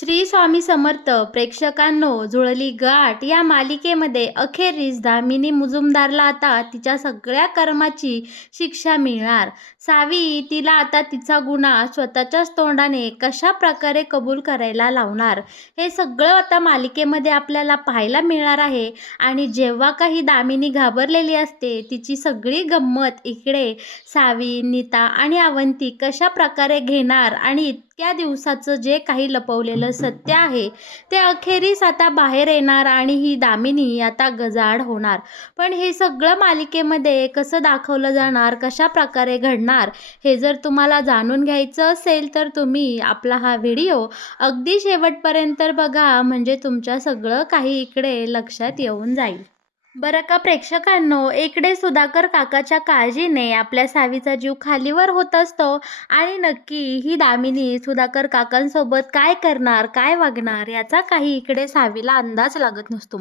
श्री स्वामी समर्थ प्रेक्षकांनो, जुळली गाठ या मालिकेमध्ये अखेरीस दामिनी मुजुमदारला आता तिच्या सगळ्या कर्माची शिक्षा मिळणार. सावी तिला आता तिचा गुन्हा स्वतःच्याच तोंडाने कशा प्रकारे कबूल करायला लावणार, हे सगळं आता मालिकेमध्ये आपल्याला पाहायला मिळणार आहे. आणि जेव्हा काही दामिनी घाबरलेली असते, तिची सगळी गंमत इकडे सावी, नीता आणि अवंती कशा प्रकारे घेणार आणि इतक्या दिवसाचं जे काही लपवलेलं सत्य आहे ते अखेरीस आता बाहेर येणार आणि ही दामिनी आता गजाआड होणार. पण हे सगळं मालिकेमध्ये कसं दाखवलं जाणार, कशा प्रकारे घडणार, हे जर तुम्हाला जाणून घ्यायचं असेल तर तुम्ही आपला हा व्हिडिओ अगदी शेवटपर्यंत बघा, म्हणजे तुमच्या सगळं काही इकडे लक्षात येऊन जाईल. बरं का प्रेक्षकांनो, इकडे सुधाकर काकाच्या काळजीने आपल्या सावीचा जीव खालीवर होत असतो आणि नक्की ही दामिनी सुधाकर काकांसोबत काय करणार, काय वागणार, याचा काही इकडे सावीला अंदाज लागत नसतो.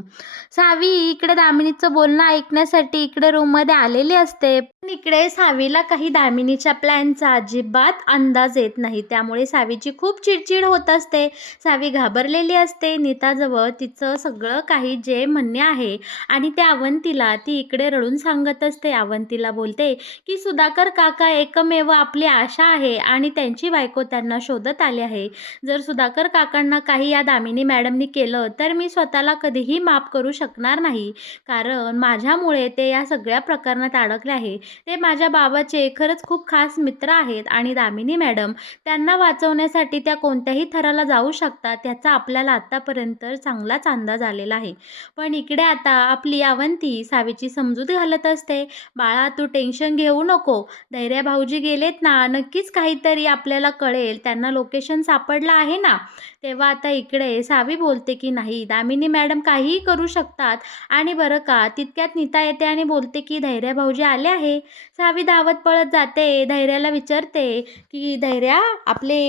सावी इकडे दामिनीचं बोलणं ऐकण्यासाठी इकडे रूममध्ये आलेली असते, पण इकडे सावीला काही दामिनीच्या प्लॅनचा अजिबात अंदाज येत नाही. त्यामुळे सावीची खूप चिडचिड होत असते. सावी घाबरलेली असते नीताजवळ तिचं सगळं काही जे म्हणणे आहे आणि त्या अवंतीला ती इकडे रडून सांगत असते. अवंतीला बोलते की सुधाकर काका एकमेव आपली आशा आहे आणि त्यांची बायको त्यांना शोधत आली आहे. जर सुधाकर काकांना काही या दामिनी मॅडमनी केलं तर मी स्वतःला कधीही माफ करू शकणार नाही, कारण माझ्यामुळे ते या सगळ्या प्रकरणात अडकले आहे. ते माझ्या बाबाचे खरंच खूप खास मित्र आहेत आणि दामिनी मॅडम त्यांना वाचवण्यासाठी त्या कोणत्याही थराला जाऊ शकतात याचा आपल्याला आतापर्यंत चांगलाच अंदाज आलेला आहे. पण इकडे आता आपली अवंती सावीची समजूत घालत असते. बाळा, तू टेन्शन घेऊ नको, धैर्य भाऊजी गेलेत ना, नक्कीच काहीतरी आपल्याला कळेल, त्यांना लोकेशन सापडलं आहे ना. तेव्हा आता इकडे सावी बोलते की नाही, दामिनी मॅडम काहीही करू शकतात. आणि बरं का, तितक्यात नीता येते आणि बोलते की धैर्य भाऊजी आले आहे. सावी धावत पळत जाते, धैर्याला विचारते की धैर्या, आपले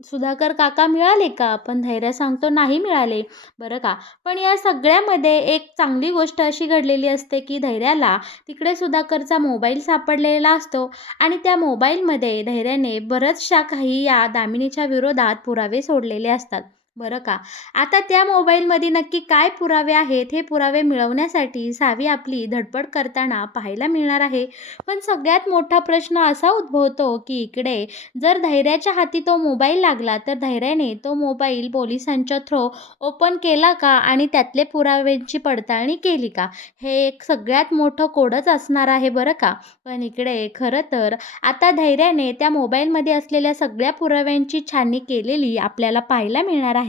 सुधाकर काका मिळाले का? पण धैर्य सांगतो नाही मिळाले. बरं का, पण या सगळ्यामध्ये एक चांगली गोष्ट अशी घडलेली असते की धैर्याला तिकडे सुधाकरचा मोबाईल सापडलेला असतो आणि त्या मोबाईलमध्ये धैर्याने बऱ्याचशा काही या दामिनीच्या विरोधात पुरावे सोडलेले असतात. बरं का, आता त्या मोबाईलमध्ये नक्की काय पुरावे आहेत हे पुरावे मिळवण्यासाठी सावी आपली धडपड करताना पाहायला मिळणार आहे. पण सगळ्यात मोठा प्रश्न असा उद्भवतो की इकडे जर धैर्याच्या हाती तो मोबाईल लागला तर धैर्याने तो मोबाईल पोलिसांच्या थ्रू ओपन केला का आणि त्यातले पुराव्यांची पडताळणी केली का, हे एक सगळ्यात मोठं कोडच असणार आहे. बरं का, पण इकडे खरं तर आता धैर्याने त्या मोबाईलमध्ये असलेल्या सगळ्या पुराव्यांची छाननी केलेली आपल्याला पाहायला मिळणार आहे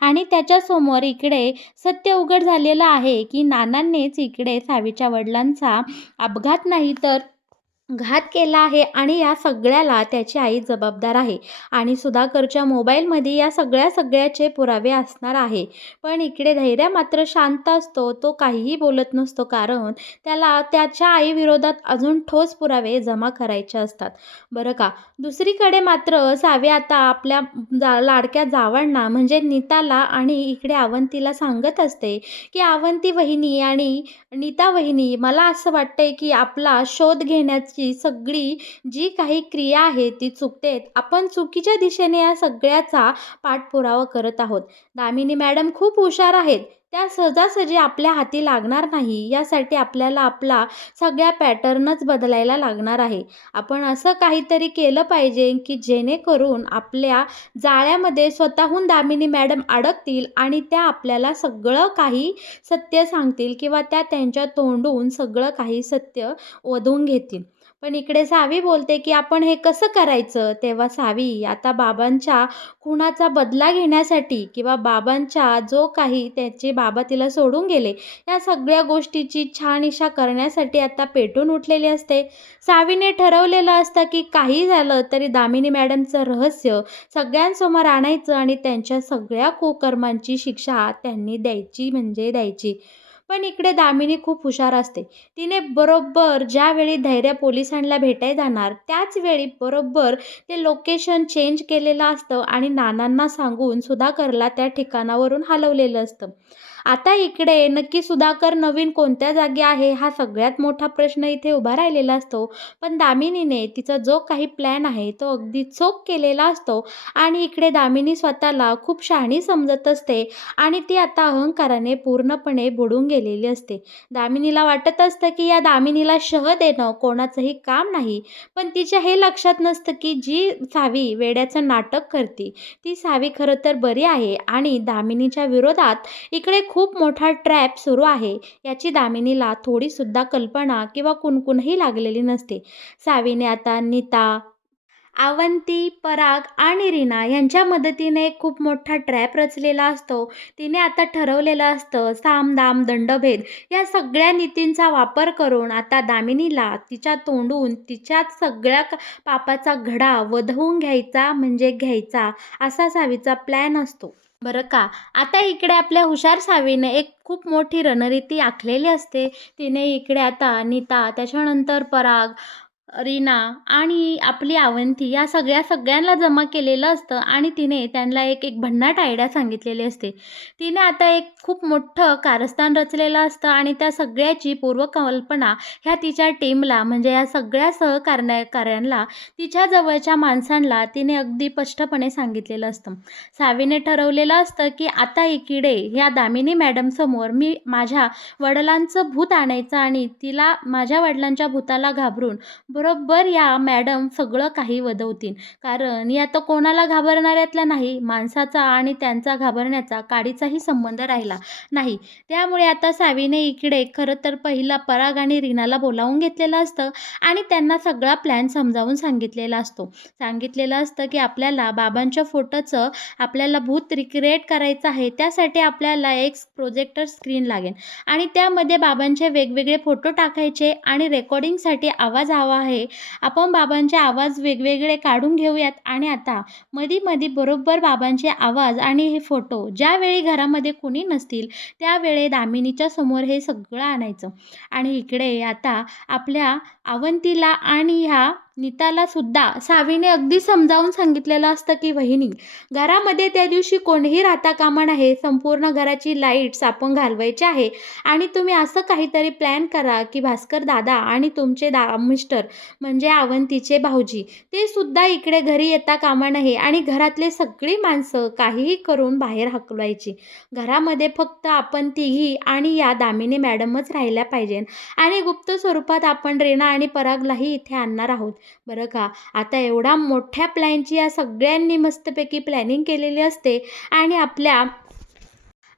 आणि त्याच्यासमोर इकडे सत्य उघड झालेलं आहे की नानांनीच इकडे सावीच्या वडिलांचा अपघात नाही तर घात केला आहे आणि या सगळ्याला त्याची आई जबाबदार आहे आणि सुधाकरच्या मोबाईलमध्ये या सगळ्याचे पुरावे असणार आहे. पण इकडे धैर्य मात्र शांत असतो, तो काहीही बोलत नसतो, कारण त्याला त्याच्या आईविरोधात अजून ठोस पुरावे जमा करायचे असतात. बरं का, दुसरीकडे मात्र सावी आता आपल्या लाडक्या जावांना म्हणजे नीताला आणि इकडे अवंतीला सांगत असते की अवंती वहिनी आणि नीता वहिनी, मला असं वाटतंय की आपला शोध घेण्याची सगळी जी काही क्रिया आहे ती चुकतेत. आपण चुकीच्या दिशेने या सगळ्याचा पाठपुरावा करत आहोत. दामिनी मॅडम खूप हुशार आहेत, त्या सहजासहजी आपल्या हाती लागणार नाही. यासाठी आपल्याला आपला सगळ्या पॅटर्नच बदलायला लागणार आहे. आपण असं काहीतरी केलं पाहिजे की जेणेकरून आपल्या जाळ्यामध्ये स्वतःहून दामिनी मॅडम अडकतील आणि त्या आपल्याला सगळं काही सत्य सांगतील किंवा त्या त्यांच्या तोंडून सगळं काही सत्य ओढून घेतील. पण इकडे सावी बोलते की आपण हे कसं करायचं. तेव्हा सावी आता बाबांच्या खुनाचा बदला घेण्यासाठी किंवा बाबांच्या जो काही त्याचे बाबा तिला सोडून गेले या सगळ्या गोष्टीची छाननीशा करण्यासाठी आता पेटून उठलेली असते. सावीने ठरवलेलं असतं की काही झालं तरी दामिनी मॅडमचं रहस्य सगळ्यांसमोर आणायचं आणि त्यांच्या सगळ्या कुकर्मांची शिक्षा त्यांनी द्यायची म्हणजे द्यायची. पण इकडे दामिनी खूप हुशार असते. तिने बरोबर ज्यावेळी धैर्य पोलिसांना भेटायला जाणार त्याच वेळी बरोबर ते लोकेशन चेंज केलेलं असतं आणि नानांना सांगून सुधाकरला त्या ठिकाणावरून हलवलेलं असतं. आता इकडे नक्की सुधाकर नवीन कोणत्या जागी आहे हा सगळ्यात मोठा प्रश्न इथे उभा राहिलेला असतो. पण दामिनीने तिचा जो काही प्लॅन आहे तो अगदी चोख केलेला असतो आणि इकडे दामिनी स्वतःला खूप शहाणी समजत असते आणि ती आता अहंकाराने पूर्णपणे बुडून गेलेली असते. दामिनीला वाटत असतं की या दामिनीला शह देणं कोणाचंही काम नाही. पण तिच्या हे लक्षात नसतं की जी सावी वेड्याचं नाटक करते ती सावी खरं तर बरी आहे आणि दामिनीच्या विरोधात इकडे खूप मोठा ट्रॅप सुरू आहे याची दामिनीला थोडीसुद्धा कल्पना किंवा कुणकुणही लागलेली नसते. सावीने आता नीता, अवंती, पराग आणि रीना यांच्या मदतीने एक खूप मोठा ट्रॅप रचलेला असतो. तिने आता ठरवलेलं असतं साम, दाम, दंडभेद या सगळ्या नीतींचा वापर करून आता दामिनीला तिच्या तोंडून तिच्यात सगळ्या पापाचा घडा वधवून घ्यायचा म्हणजे घ्यायचा असा सावीचा प्लॅन असतो. बरं का, आता इकडे आपल्या हुशार सावीने एक खूप मोठी रणनीती आखलेली असते. तिने इकडे आता नीता, त्याच्यानंतर पराग, रीना आणि आपली अवंती या सगळ्यांना जमा केलेलं असतं आणि तिने त्यांना एक एक भन्नाट आयडिया सांगितलेली असते. तिने आता एक खूप मोठं कारस्थान रचलेलं असतं आणि त्या सगळ्याची पूर्वकल्पना ह्या तिच्या टीमला म्हणजे या सगळ्या सहकार्यकाऱ्यांना तिच्या जवळच्या माणसांना तिने अगदी स्पष्टपणे सांगितलेलं असतं. सावीने ठरवलेलं असतं की आता इकडे या दामिनी मॅडमसमोर मी माझ्या वडिलांचं भूत आणायचं आणि तिला माझ्या वडिलांच्या भूताला घाबरून बरोबर या मॅडम सगळं काही वदवतील. कारण या तर कोणाला घाबरणाऱ्यातल्या नाही, माणसाचा आणि त्यांचा घाबरण्याचा काडीचाही संबंध राहिला नाही. त्यामुळे आता सावीने इकडे खरं तर पहिला पराग आणि रीनाला बोलावून घेतलेलं असतं आणि त्यांना सगळा प्लॅन समजावून सांगितलेलं असतं की आपल्याला बाबांच्या फोटोचं आपल्याला भूत रिक्रिएट करायचं आहे. त्यासाठी आपल्याला एक प्रोजेक्टर स्क्रीन लागेल आणि त्यामध्ये बाबांचे वेगवेगळे फोटो टाकायचे आणि रेकॉर्डिंगसाठी आवाज हवा आहे. आपण बाबांचे आवाज वेगवेगळे काढून घेऊयात आणि आता मधी बरोबर बाबांचे आवाज आणि हे फोटो ज्यावेळी घरामध्ये कुणी नसतील त्यावेळी दामिनीच्या समोर हे सगळं आणायचं. आणि इकडे आता आपल्या अवंतीला आणि ह्या नीताला सुद्धा सावीने अगदी समजावून सांगितलेलं असतं की वहिनी, घरामध्ये त्या दिवशी कोणीही राहता कामा नये. संपूर्ण घराची लाईट्स आपण घालवायची आहे आणि तुम्ही असं काहीतरी प्लॅन करा की भास्कर दादा आणि तुमचे मिस्टर म्हणजे अवंतीचे भाऊजी ते सुद्धा इकडे घरी येता कामा नये आणि घरातले सगळी माणसं काहीही करून बाहेर हकलवायची. घरामध्ये फक्त आपण तिघी आणि या दामिनी मॅडमच राहिल्या पाहिजे आणि गुप्त स्वरूपात आपण रीना आणि परागलाही इथे आणणार आहोत. बरं का, आता एवढा मोठ्या प्लॅनची या सगळ्यांनी मस्तपैकी प्लॅनिंग केलेली असते आणि आपल्या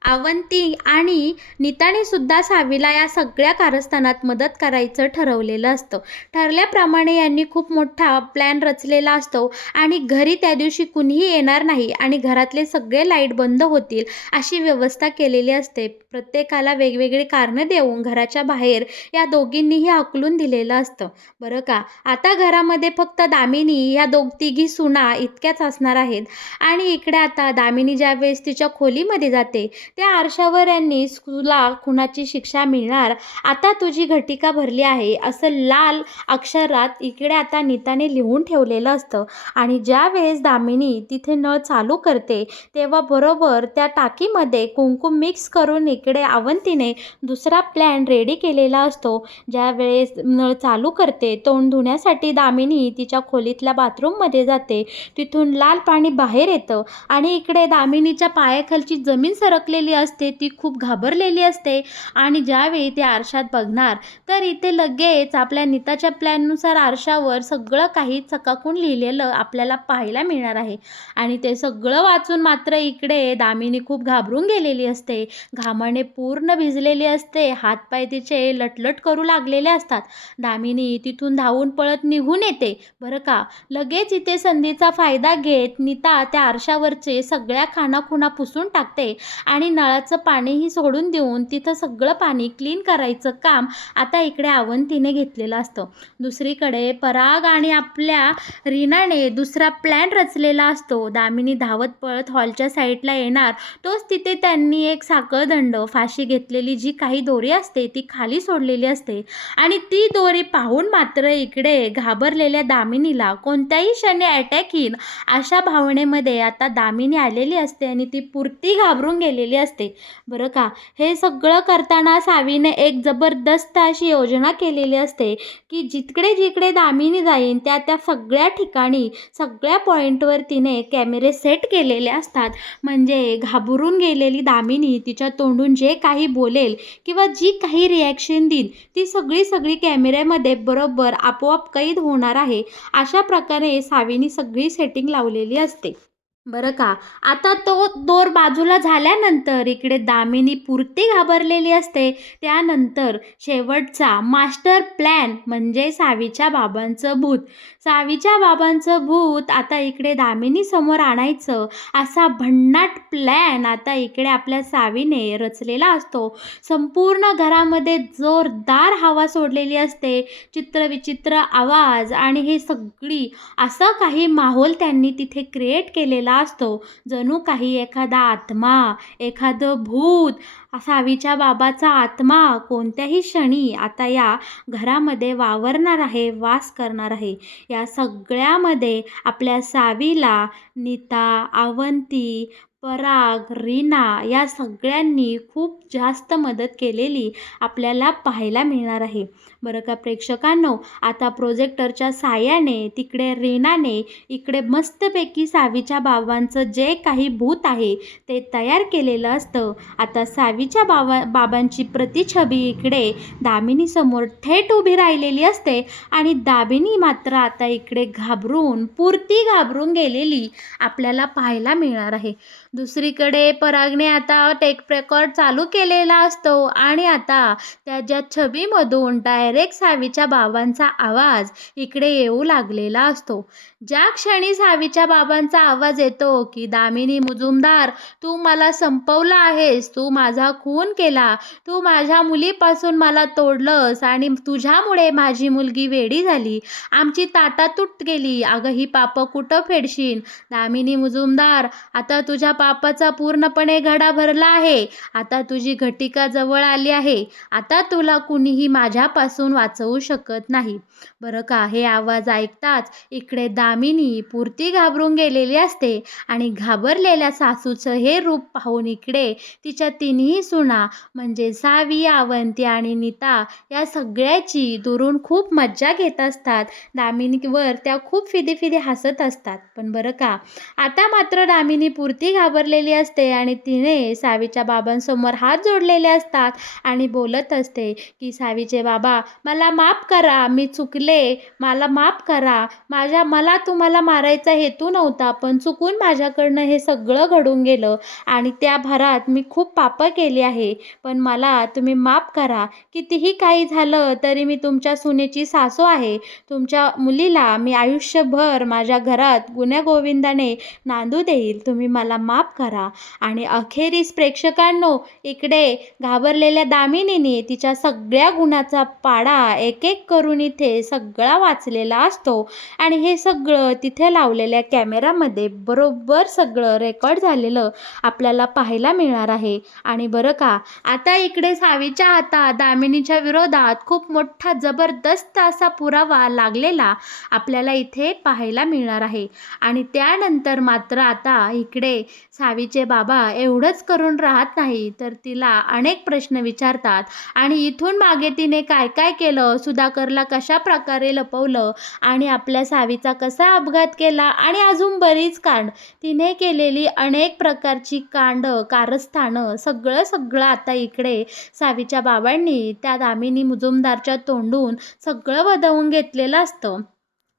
अवंती आणि नीताने सुद्धा सावीला या सगळ्या कारस्थानात मदत करायचं ठरवलेलं असतं. ठरल्याप्रमाणे यांनी खूप मोठा प्लॅन रचलेला असतो आणि घरी त्या दिवशी कुणीही येणार नाही आणि घरातले सगळे लाईट बंद होतील अशी व्यवस्था केलेली असते. प्रत्येकाला वेगवेगळी कारणं देऊन घराच्या बाहेर या दोघींनीही हकलून दिलेलं असतं. बरं का, आता घरामध्ये फक्त दामिनी या तिघी सुना इतक्याच असणार आहेत आणि इकडे आता दामिनी ज्यावेळेस तिच्या खोलीमध्ये जाते त्या आरशावर यांनी तुला खुनाची शिक्षा मिळणार, आता तुझी घटिका भरली आहे असं लाल अक्षरात इकडे आता नीताने लिहून ठेवलेलं असतं. आणि ज्या वेळेस दामिनी तिथे नळ चालू करते तेव्हा बरोबर त्या टाकीमध्ये कुंकुम मिक्स करून इकडे अवंतीने दुसरा प्लॅन रेडी केलेला असतो. ज्या वेळेस नळ चालू करते तोंड धुण्यासाठी दामिनी तिच्या खोलीतल्या बाथरूममध्ये जाते, तिथून लाल पाणी बाहेर येतं आणि इकडे दामिनीच्या पायाखालची जमीन सरकलेली असते. ती खूप घाबरलेली असते आणि ज्यावेळी ते आरशात बघणार तर इथे लगेच आपल्या नीताच्या प्लॅननुसार आरशावर सगळं काही चकाकून लिहिलेलं आपल्याला पाहायला मिळणार आहे. आणि ते सगळं वाचून मात्र इकडे दामिनी खूप घाबरून गेलेली असते, घामाने पूर्ण भिजलेली असते, हातपाय तिचे लटलट करू लागलेले असतात. दामिनी तिथून धावून पळत निघून येते. बरं का, लगेच इथे संधीचा फायदा घेत नीता त्या आरशावरचे सगळ्या खाणाखुणा पुसून टाकते आणि नळाचं पाणीही सोडून देऊन तिथं सगळं पाणी क्लीन करायचं काम आता इकडे अवंतीने घेतलेलं असतं. दुसरीकडे पराग आणि आपल्या रीनाने दुसरा प्लॅन रचलेला असतो. दामिनी धावत पळत हॉलच्या साईडला येणार तोच तिथे त्यांनी एक साखळदंड फाशी घेतलेली जी काही दोरी असते ती खाली सोडलेली असते आणि ती दोरी पाहून मात्र इकडे घाबरलेल्या दामिनीला कोणत्याही क्षणी अटॅक येईल अशा भावनेमध्ये आता दामिनी आलेली असते आणि ती पुरती घाबरून गेलेली असते बरं का. हे सगळं करताना सावीने एक जबरदस्त अशी योजना केलेली असते, की जिकडे जिकडे दामिनी जाईन त्या त्या सगळ्या ठिकाणी सगळ्या पॉईंटवर तिने कॅमेरे सेट केलेले असतात. म्हणजे घाबरून गेलेली दामिनी तिच्या तोंडून जे काही बोलेल किंवा जी काही रिॲक्शन देईल ती सगळी सगळी कॅमेऱ्यामध्ये बरोबर आपोआप कैद होणार आहे. अशा प्रकारे सावीने सगळी सेटिंग लावलेली असते. बरं का. आता तो दोर बाजूला झाल्यानंतर इकडे दामिनी पुरती घाबरलेली असते. त्यानंतर शेवटचा मास्टर प्लॅन म्हणजे सावीच्या बाबांचं भूत. सावीच्या बाबांचं भूत आता इकडे दामिनीसमोर आणायचं असा भन्नाट प्लॅन आता इकडे आपल्या सावीने रचलेला असतो. संपूर्ण घरामध्ये जोरदार हवा सोडलेली असते. चित्रविचित्र आवाज आणि हे सगळी असा काही माहोल त्यांनी तिथे क्रिएट केलेला असतो. जणू काही एखादा आत्मा, एखादं भूत, सावीच्या बाबाचा आत्मा कोणत्याही क्षणी आता या घरामध्ये वावरणार आहे, वास करणार आहे. या सगळ्यामध्ये आपल्या सावीला नीता, अवंती, पराग, रीना या सगळ्यांनी खूप जास्त मदत केलेली आपल्याला पाहायला मिळणार आहे. बरं का प्रेक्षकांनो, आता प्रोजेक्टरच्या साहाय्याने तिकडे रीनाने इकडे मस्तपैकी सावीच्या बाबांचं जे काही भूत आहे ते तयार केलेलं असतं. आता सावीच्या बाबांची प्रतिछबी इकडे दामिनीसमोर थेट उभी राहिलेली असते आणि दामिनी मात्र आता इकडे पुरती घाबरून गेलेली आपल्याला पाहायला मिळणार आहे. दुसरीकडे परागने आता टेक रेकॉर्ड चालू केलेला असतो आणि आता त्याच्या छबीमधून डायरेक्ट सावीच्या बाबांचा आवाज इकडे येऊ लागलेला असतो. ज्या क्षणी सावीच्या बाबांचा आवाज येतो की दामिनी मुजुमदार, तू मला संपवलं आहेस, तू माझा खून केला, तू माझ्या मुलीपासून मला तोडलंस आणि तुझ्यामुळे माझी मुलगी वेडी झाली, आमची ताटातूट गेली, अगं ही पापं कुठं फेडशील? दामिनी मुजुमदार, आता तुझ्या पापाचा पूर्णपणे घडा भरला आहे. आता तुझी घटिका जवळ आली आहे. आता तुला कुणीही माझ्यापासून वाचवू शकत नाही. बरं का. हे आवाज ऐकताच इकडे दामिनी पुरती घाबरून गेलेली असते आणि घाबरलेल्या सासूचं हे रूप पाहून इकडे तिच्या तिन्ही सुना म्हणजे सावी, अवंती आणि नीता या सगळ्याची दुरून खूप मज्जा घेत असतात. दामिनीवर त्या खूप फिदी हसत असतात. पण बरं का, आता मात्र दामिनी पुरती घाबरलेली असते आणि तिने सावीच्या बाबांसमोर हात जोडलेले असतात आणि बोलत असते की सावीचे बाबा, मला माफ करा, मी चुकले, मला माफ करा. मला तुम्हाला मारायचा हेतू नव्हता, पण चुकून माझ्याकडनं हे सगळं घडून गेलं आणि त्या भरात मी खूप पापं केली आहे. पण मला तुम्ही माफ करा. कितीही काही झालं तरी मी तुमच्या सुनेची सासू आहे. तुमच्या मुलीला मी आयुष्यभर माझ्या घरात गुण्यागोविंदाने नांदू देईल. तुम्ही मला माफ करा. आणि अखेरीस प्रेक्षकांनो, इकडे घाबरलेल्या दामिनीने तिच्या सगळ्या गुणाचा पाडा एक एक करून इथे सगळा वाचलेला असतो आणि हे सगळं तिथे लावलेल्या कॅमेरामध्ये बरोबर सगळं रेकॉर्ड झालेलं आपल्याला पाहायला मिळणार आहे. आणि बरं का, आता इकडे सावीच्या हातात दामिनीच्या विरोधात खूप मोठा जबरदस्त असा पुरावा लागलेला आपल्याला इथे पाहायला मिळणार आहे. आणि त्यानंतर मात्र आता इकडे सावीचे बाबा एवढंच करून राहत नाही, तर तिला अनेक प्रश्न विचारतात आणि इथून मागे तिने काय काय केलं, सुधाकरला कशा प्रकारे लपवलं आणि आपल्या सावीचा कसा अपघात केला आणि अजून बरीच कांड, तिने केलेली अनेक प्रकारची कांड, कारस्थानं सगळं आता इकडे सावीच्या बाबांनी त्या दामिनी मुजुमदारच्या तोंडून सगळं वदवून घेतलेलं असतं.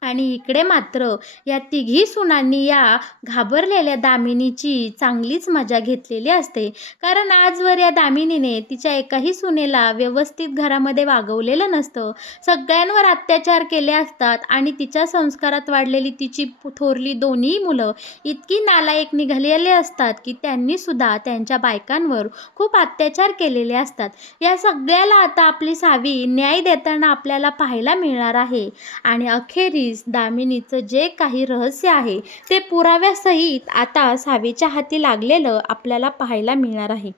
आणि इकडे मात्र या तिघी सुनांनी या घाबरलेल्या दामिनीची चांगलीच मजा घेतलेली असते. कारण आजवर या दामिनीने तिच्या एकाही सुनेला व्यवस्थित घरामध्ये वागवलेलं नसतं. सगळ्यांवर अत्याचार केले असतात आणि तिच्या संस्कारात वाढलेली तिची थोरली दोन्ही मुलं इतकी नालायक निघालेली असतात की त्यांनी सुद्धा त्यांच्या बायकांवर खूप अत्याचार केलेले असतात. या सगळ्याला आता आपली सावी न्याय देताना आपल्याला पाहायला मिळणार आहे. आणि अखेरीस दामिनीचं जे काही रहस्य आहे ते पुराव्यासहित आता सावीच्या हाती लागलेलं आपल्याला पाहायला मिळणार आहे.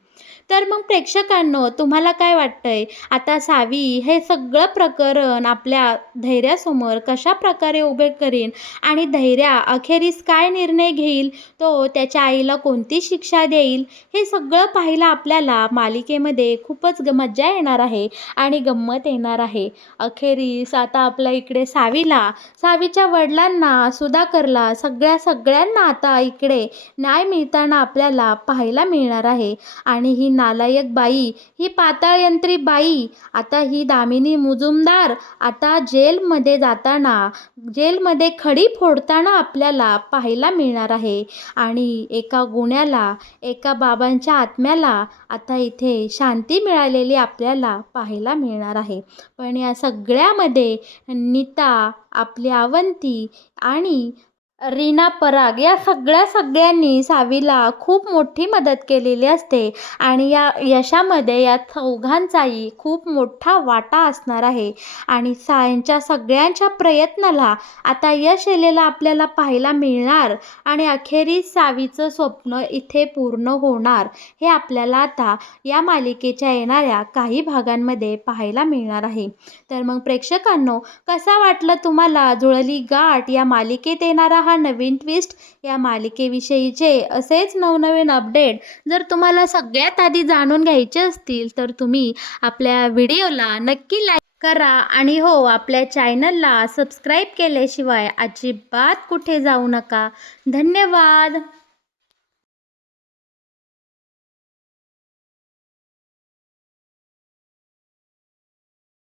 तर मग प्रेक्षकांनो, तुम्हाला काय वाटतंय? आता सावी हे सगळं प्रकरण आपल्या धैर्यासमोर कशाप्रकारे उभे करीन आणि धैर्या अखेरीस काय निर्णय घेईल? तो त्याच्या आईला कोणती शिक्षा देईल? हे सगळं पाहायला आपल्याला मालिकेमध्ये खूपच मज्जा येणार आहे आणि गंमत येणार आहे. अखेरीस आता आपल्या इकडे सावीच्या वडिलांना, सुधाकरला, सगळ्यांना आता इकडे न्याय मिळताना आपल्याला पाहायला मिळणार आहे. आणि ही नालायक बाई, ही पाताळयंत्री बाई, आता ही दामिनी मुजुमदार आता जेलमध्ये खडी फोडताना आपल्याला पाहायला मिळणार आहे. आणि एका गुण्याला, एका बाबांच्या आत्म्याला आता इथे शांती मिळालेली आपल्याला पाहायला मिळणार आहे. पण या सगळ्यामध्ये नीता, आपली अवंती आणि रीना पराग या सगळ्यांनी सावीला खूप मोठी मदत केलेली असते आणि या यशामध्ये या चौघांचाही खूप मोठा वाटा असणार आहे. आणि यांच्या सगळ्यांच्या प्रयत्नाला आता यश आलेलं आपल्याला पाहायला मिळणार आणि अखेरीस सावीचं स्वप्न इथे पूर्ण होणार, हे आपल्याला आता या मालिकेच्या येणाऱ्या काही भागांमध्ये पाहायला मिळणार आहे. तर मग प्रेक्षकांनो, कसा वाटलं तुम्हाला जुळली गाठ या मालिकेत येणारा हा नवीन ट्विस्ट? या मालिकेविषयीचे असेच नवनवीन अपडेट जर तुम्हाला सगळ्यात आधी जाणून घ्यायचे असतील तर तुम्ही आपल्या व्हिडिओला नक्की लाईक करा आणि हो, आपल्या चॅनलला सबस्क्राईब केल्याशिवाय अजिबात कुठे जाऊ नका. धन्यवाद.